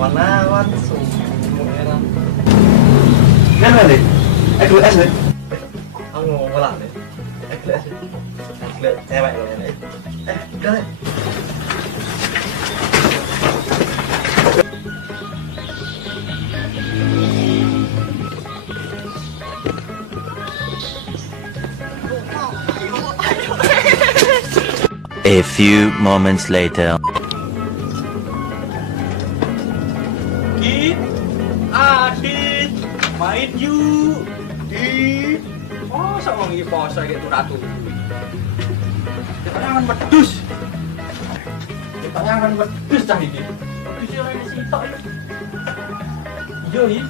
Awan-awan sumur heran. Kan nih? Es nih. Aku mau ngelak nih. Ekles. Ekles cewek nih. Kalian. A few moments later. Ki, Adit, main yuk. Di, oh sama ngi poso gitu ratu. Kita jangan pedus. Kita jangan pedus cah ini. Pedus yang ini sitok ya. Yo ini.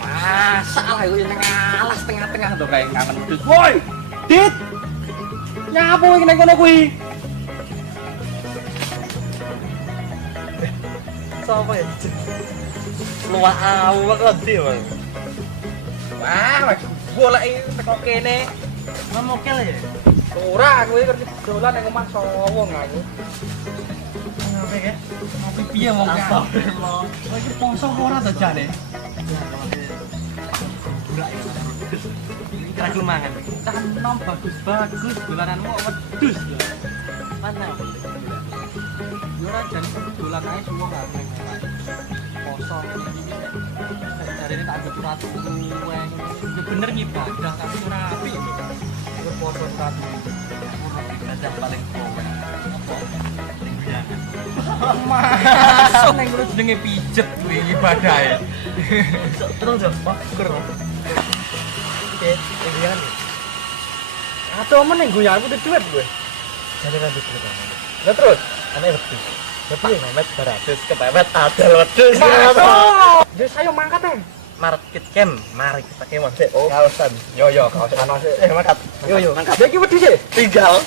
Masalah gue yang ngalas tengah-tengah tuh kayak kangen pedus. Woi, Dit, nyapa lagi neng kono kuwi? Siapa ya? Luwak awak lagi, Bang. Wah, bola ini teko kene. Ngamokel ya? Ora aku iki kerja dolan nang omah sowong aku. Ngapain ya? Ngopi piye wong ki? Astagfirullah. Kowe iki poso apa ora to jane? Kira kelumangan. Cah nom bagus-bagus dolananmu kok wedhus lho. Mana? Yo ora jane dolan ae semua gak neng. Poso iki. Jarine tak anggap ora tuweng. Ya bener ngibadah tapi ora apik. Iku poso satu. Ibadah paling komen. Apa? Lingguyangan. Masuk neng ngono jenenge pijet kuwi ibadah e. Terus dong, masker. Oke, lingguyangan nih. Atau men ning goyang aku duit gue. Jadi lanjut dulu kan. Lah terus Aneh wedus. Tapi yang memet beratus kepepet ada wedus. masuk. Jadi saya mangkat Market camp, mari kita kemon sih. Oh. Kaosan. Yo kaosan sih. Mangkat. Yo mangkat. Ya iki wedhus e. Tinggal.